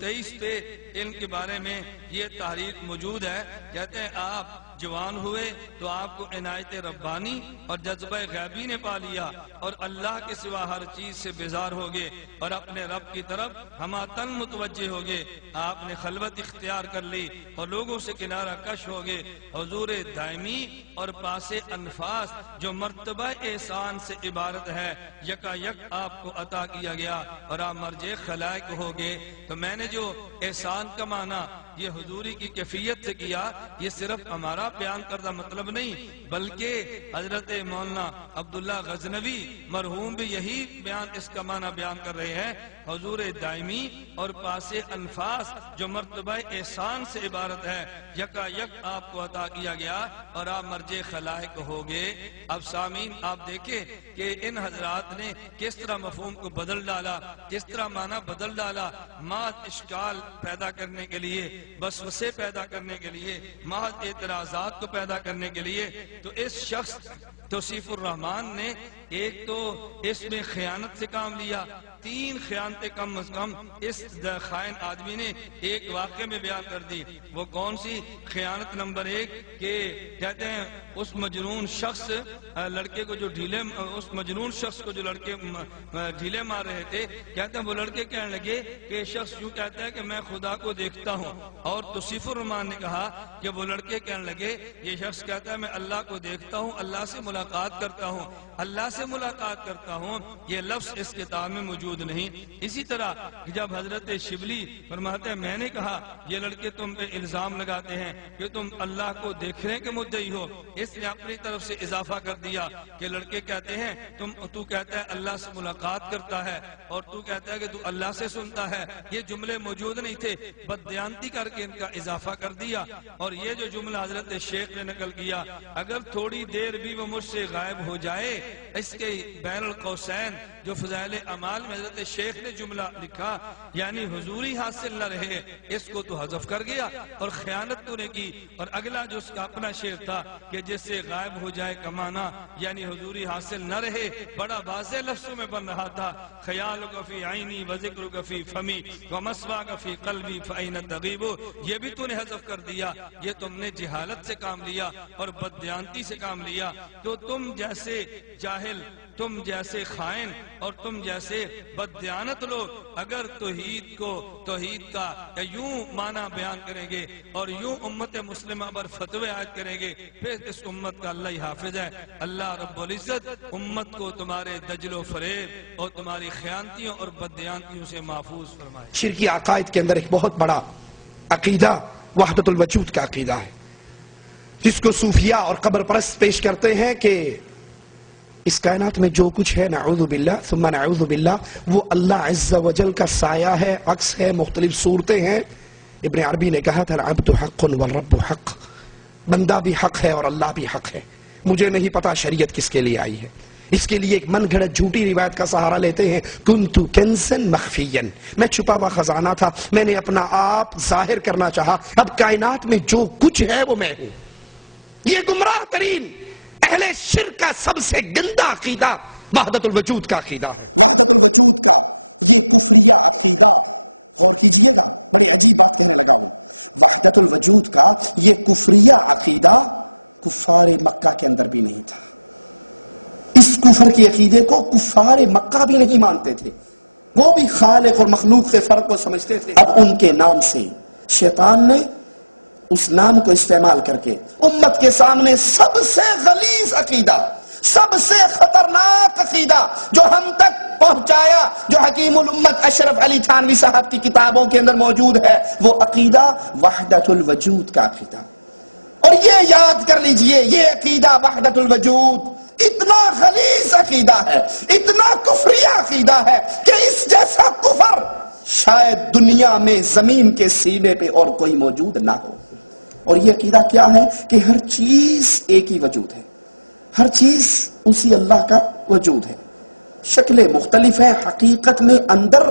23 پہ ان کے بارے میں یہ تحریر موجود ہے. کہتے ہیں آپ جوان ہوئے تو آپ کو عنایت ربانی اور جذبہ غیبی نے پا لیا اور اللہ کے سوا ہر چیز سے بیزار ہو گئے اور اپنے رب کی طرف ہماتن متوجہ ہو گئے. آپ نے خلوت اختیار کر لی اور لوگوں سے کنارہ کش ہو گئے. حضور دائمی اور پاس انفاس جو مرتبہ احسان سے عبارت ہے یکا یک آپ کو عطا کیا گیا اور آپ مرجع خلائق ہو گئے. تو میں نے جو احسان کا معنی یہ حضوری کی کیفیت سے کیا، یہ صرف ہمارا بیان کردہ مطلب نہیں بلکہ حضرت مولانا عبداللہ غزنوی مرحوم بھی یہی بیان اس کا معنی بیان کر رہے ہیں. حضور دائمی اور پاس انفاس جو مرتبہ احسان سے عبارت ہے یکا یک آپ کو عطا کیا گیا اور آپ مرجع خلائق ہو گئے. اب سامعین آپ دیکھیں کہ ان حضرات نے کس طرح مفہوم کو بدل ڈالا، کس طرح معنی بدل ڈالا، محض اشکال پیدا کرنے کے لیے، وسوسے پیدا کرنے کے لیے، محض اعتراضات کو پیدا کرنے کے لیے. تو اس شخص توصیف الرحمن نے ایک تو اس میں خیانت سے کام لیا، 3 خیانتیں کم از کم اس خائن آدمی نے ایک واقعے میں بیان کر دی. وہ کون سی خیانت؟ نمبر 1 کہ کہتے ہیں اس مجنون شخص لڑکے کو جو لڑکے ڈھیلے مار رہے تھے، کہتے ہیں وہ لڑکے کہنے لگے کہ شخص یوں کہتا ہے کہ میں خدا کو دیکھتا ہوں، اور توصیف الرحمن نے کہا کہ وہ لڑکے کہنے لگے یہ شخص کہتا ہے میں اللہ کو دیکھتا ہوں، اللہ سے ملاقات کرتا ہوں، اللہ سے ملاقات کرتا ہوں. یہ لفظ اس کتاب میں موجود نہیں. اسی طرح جب حضرت شبلی فرماتے ہیں میں نے کہا یہ لڑکے تم پہ الزام لگاتے ہیں کہ تم اللہ کو دیکھنے کے مدعی ہو، اس نے اپنی طرف سے اضافہ کر دیا کہ لڑکے کہتے ہیں تو کہتا ہے اللہ سے ملاقات کرتا ہے اور تو کہتا ہے کہ تو اللہ سے سنتا ہے. یہ جملے موجود نہیں تھے، بددیانتی کر کے ان کا اضافہ کر دیا. اور یہ جو جملہ حضرت شیخ نے نقل کیا، اگر تھوڑی دیر بھی وہ مجھ سے غائب ہو جائے، اس کے بین القوسین جو فضائل اعمال میں حضرت شیخ نے جملہ لکھا یعنی حضوری حاصل نہ رہے، اس کو تو حذف کر گیا اور خیانت تو نے کی. اور اگلا جو اس کا اپنا شعر تھا کہ جس سے غائب ہو جائے کمانا یعنی حضوری حاصل نہ رہے، بڑا واضح لفظوں میں بن رہا تھا. خیالک فی عینی و ذکرک فی فمی و مسواک فی قلبی فأین تغیب. یہ بھی تو نے حذف کر دیا. یہ تم نے جہالت سے کام لیا اور بددیانتی سے کام لیا. تو تم جیسے جاہل، تم جیسے خائن اور تم جیسے بددیانت لوگ اگر توحید کا یوں معنی بیان کریں گے اور یوں امت مسلمہ پر فتوے عائد کریں گے، پھر اس امت کا اللہ ہی حافظ ہے. اللہ رب العزت امت کو تمہارے دجل و فریب اور تمہاری خیانتیوں اور بددیانتیوں سے محفوظ فرمائے. شرکی عقائد کے اندر ایک بہت بڑا عقیدہ وحدت الوجود کا عقیدہ ہے، جس کو صوفیاء اور قبر پرست پیش کرتے ہیں کہ اس کائنات میں جو کچھ ہے نعوذ باللہ ثم نعوذ باللہ وہ اللہ عز و جل کا سایہ ہے، عکس ہے، مختلف صورتیں ہیں. ابن عربی نے کہا تھا العبد حق والرب حق، بندہ بھی حق ہے اور اللہ بھی حق ہے. مجھے نہیں پتا شریعت کس کے لیے آئی ہے، اس کے لیے ایک من گھڑت جھوٹی روایت کا سہارا لیتے ہیں. کنت کنزن مخفین، میں چھپا ہوا خزانہ تھا، میں نے اپنا آپ ظاہر کرنا چاہا، اب کائنات میں جو کچھ ہے وہ میں ہوں. یہ گمراہ ترین اہل شرک کا سب سے گندہ عقیدہ وحدت الوجود کا عقیدہ. وحدت الوجود کا یہ کفریہ عقیدہ، غور کیجئے گا، بڑی عجیب بات کہنے لگا ہوں. وحدت الوجود کا یہ کفریہ عقیدہ کفار مکہ کے اندر بھی نہیں تھا. اس کفر کی عقیدے کو کفار مکہ بھی نہیں مانتے تھے، وہ بھی خالق اور مخلوق کے فرق کو سمجھتے تھے. اب ان کے نام سے شیطان نے اس نام کو استعمال کر کے امت کے سامنے سب سے غلیظ عقیدہ، سب سے خطرناک عقیدہ جو ہم تک پہنچایا، جو حکیم الامت اشرف علی تھانوی صاحب کی کتابوں کے اندر موجود ہے، وہ عقیدہ وحدت الوجود کا عقیدہ. اور یہ یاد کر لیجئے، یہ عقیدہ وحدت الوجود اتنا غلیظ عقیدہ ہے، اتنا کفریہ عقیدہ ہے کہ اس جیسا کفر شاید دنیا میں زمین کے سینے پہ اور کوئی موجود نہ ہو. اور یہ عقیدہ کیا ہے کہ ہر چیز ایک ہی وجود ہے، ہر چیز اسی اللہ کا وجود ہے، شکلیں مختلف ہیں، حقیقت میں اندر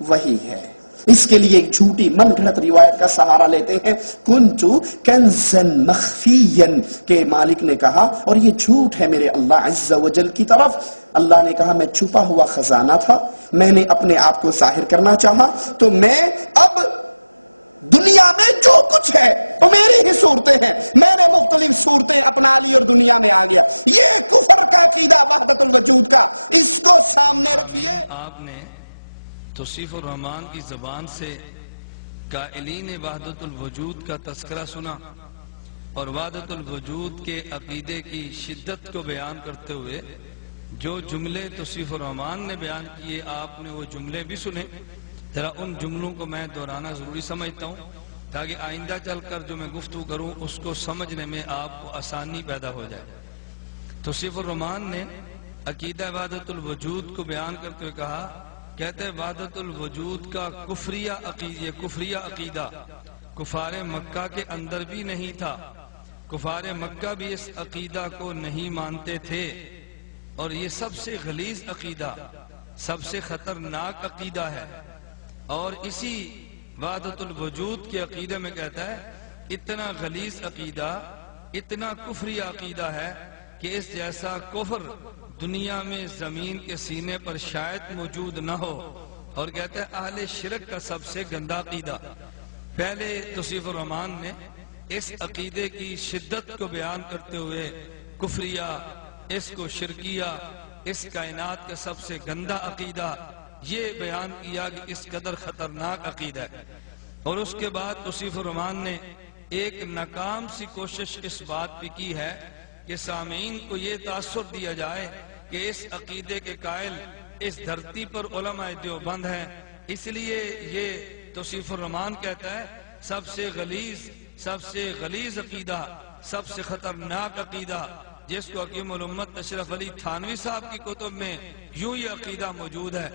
وہی ہے. اس کے لیے ایک جھوٹی من گھڑت روایت کا سہارا لیتے ہیں، کنتو کنزن مخفین، کہ مالک نے کہا، اور یہ جھوٹ ہے میرے اللہ عز و جل کی طرف، اللہ نے کہا میں چھپا ہوا خزانہ تھا، میں نے اپنے آپ کو ظاہر کرنا چاہا، تو میں اب دنیا میں جو کچھ ہے وہ میری ہی صورتیں ہیں، میں نے مختلف صورتیں اپنا لی اور دنیا میں آ گیا۔ یہ کفر کا عقیدہ وحدت الوجود کا، اس کو سامنے رکھیے۔ آپ نے توصیف الرحمان کی زبان سے قائلین وحدت الوجود کا تذکرہ سنا، اور وحدت الوجود کے عقیدے کی شدت کو بیان کرتے ہوئے جو جملے توصیف الرحمان نے بیان کیے، آپ نے وہ جملے بھی سنے۔ ذرا ان جملوں کو میں دہرانا ضروری سمجھتا ہوں تاکہ آئندہ چل کر جو میں گفتگو کروں اس کو سمجھنے میں آپ کو آسانی پیدا ہو جائے۔ توصیف الرحمان نے عقیدہ وحدت الوجود کو بیان کرتے ہوئے کہا، کہتے ہیں وحدت الوجود کا کفریہ عقیدہ کفار مکہ کے اندر بھی نہیں تھا، کفار مکہ بھی اس عقیدہ کو نہیں مانتے تھے، اور یہ سب سے غلیظ عقیدہ، سب سے خطرناک عقیدہ ہے۔ اور اسی وحدت الوجود کے عقیدے میں کہتا ہے اتنا غلیظ عقیدہ، اتنا کفری عقیدہ ہے کہ اس جیسا کفر دنیا میں زمین کے سینے پر شاید موجود نہ ہو، اور کہتا ہے اہل شرک کا سب سے گندا عقیدہ۔ پہلے توصیف الرحمان نے اس عقیدے کی شدت کو بیان کرتے ہوئے کفریہ، اس کو شرکیہ، اس کائنات کا سب سے گندا عقیدہ یہ بیان کیا کہ اس قدر خطرناک عقیدہ ہے۔ اور اس کے بعد توصیف الرحمان نے ایک ناکام سی کوشش اس بات پہ کی ہے کہ سامعین کو یہ تاثر دیا جائے کہ اس عقیدے کے قائل اس دھرتی پر علماء دیوبند ہیں، اس لیے یہ توصیف الرحمان کہتا ہے سب سے غلیظ عقیدہ، سب سے خطرناک عقیدہ، جس کو حکیم الامت اشرف علی تھانوی صاحب کی کتب میں یوں یہ عقیدہ موجود ہے۔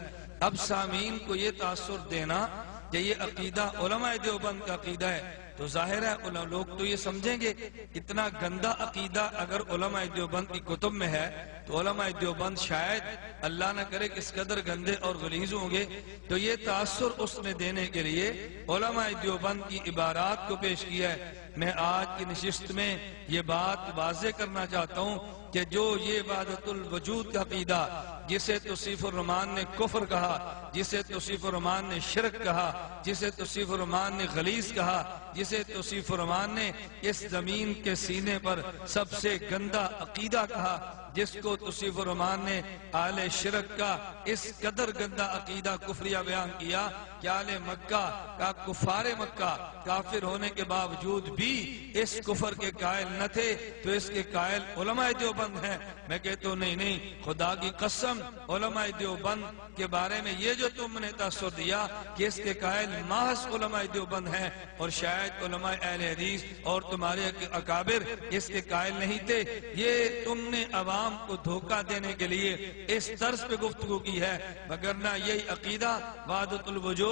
اب سامعین کو یہ تاثر دینا کہ یہ عقیدہ علماء دیوبند کا عقیدہ ہے، تو ظاہر ہے لوگ تو یہ سمجھیں گے اتنا گندا عقیدہ اگر علماء دیوبند کی کتب میں ہے تو علماء دیوبند شاید اللہ نہ کرے کس قدر گندے اور غلیظ ہوں گے۔ تو یہ تاثر اس نے دینے کے لیے علماء دیوبند کی عبارات کو پیش کیا ہے۔ میں آج کی نشست میں یہ بات واضح کرنا چاہتا ہوں کہ جو یہ وحدت الوجود کا عقیدہ جسے توصیف الرحمان نے کفر کہا، جسے توصیف الرحمان نے شرک کہا، جسے توصیف الرحمان نے غلیظ کہا، جسے توصیف الرحمان نے اس زمین کے سینے پر سب سے گندا عقیدہ کہا، جس کو توصیف الرحمان نے اہل شرک کا اس قدر گندا عقیدہ کفریہ بیان کیا کہ اہل مکہ کا کفار مکہ کافر ہونے کے باوجود بھی اس کفر کے قائل نہ تھے، تو اس کے قائل علماء دیوبند ہیں۔ میں کہتا ہوں نہیں، خدا کی قسم علماء دیوبند کے بارے میں یہ جو تم نے تاثر دیا کہ اس کے قائل محض علماء دیوبند ہیں، اور شاید علماء اہل حدیث اور تمہارے اکابر اس کے قائل نہیں تھے، یہ تم نے عوام کو دھوکہ دینے کے لیے اس طرز پہ گفتگو کی ہے، وگرنہ یہی عقیدہ وحدت الوجود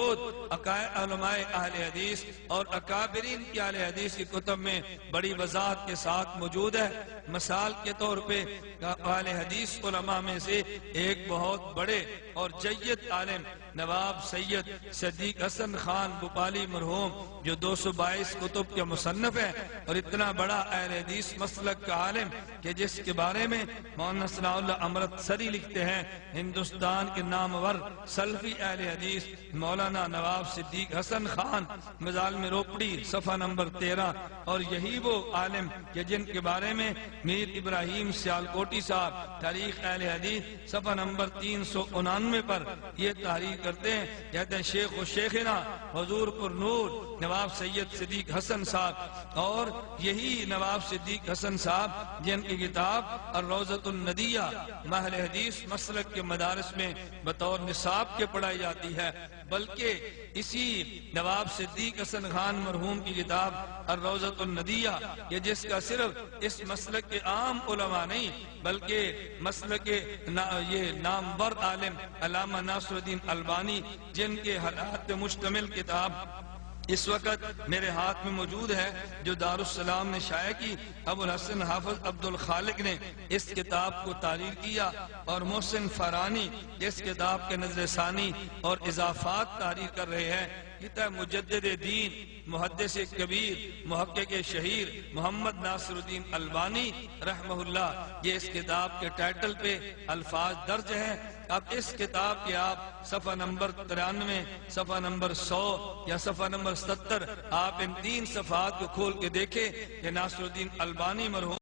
علماء اہل حدیث اور اکابرین کی اہل حدیث کی کتب میں بڑی وضاحت کے ساتھ موجود ہے۔ مثال کے طور پہ اہل حدیث علماء میں سے ایک بہت بڑے اور جید عالم نواب سید صدیق حسن خان بھوپالی مرحوم، جو 222 کتب کے مصنف ہیں اور اتنا بڑا اہل حدیث مسلک کا عالم کہ جس کے بارے میں مولانا ثناء اللہ امرتسری لکھتے ہیں ہندوستان کے نامور سلفی اہل حدیث مولانا نواب صدیق حسن خان، مظالم روپڑی صفحہ نمبر 13، اور یہی وہ عالم کہ جن کے بارے میں میر ابراہیم سیالکوٹی صاحب تاریخ اہل حدیث صفحہ نمبر 399 پر یہ تحریر کرتے ہیں، کہتے ہیں شیخ و شیخنا حضور پر نور نواب سید صدیق حسن صاحب، اور یہی نواب صدیق حسن صاحب جن کی کتاب الروضۃ الندیہ اہل حدیث مسلک کے مدارس میں بطور نصاب کے پڑھائی جاتی ہے، بلکہ اسی نواب صدیق حسن خان مرحوم کی کتاب الروضۃ الندیہ یہ جس کا صرف اس مسلک کے عام علماء نہیں بلکہ مسلک یہ نامور عالم علامہ ناصر الدین البانی جن کے حالات پہ مشتمل کتاب اس وقت میرے ہاتھ میں موجود ہے، جو دارالسلام نے شائع کی، ابو الحسن حافظ عبد الخالق نے اس کتاب کو تحریر کیا، اور محسن فرانی اس کتاب کے نظر ثانی اور اضافات تحریر کر رہے ہیں۔ کہتا ہے مجدد دین محدث کبیر محقق شہیر محمد ناصر الدین البانی رحمہ اللہ، یہ اس کتاب کے ٹائٹل پہ الفاظ درج ہیں۔ اب اس کتاب کے آپ صفحہ نمبر 93 صفحہ نمبر 100 یا صفحہ نمبر 70 آپ ان 3 صفحات کو کھول کے دیکھیں کہ ناصر الدین البانی مرحوم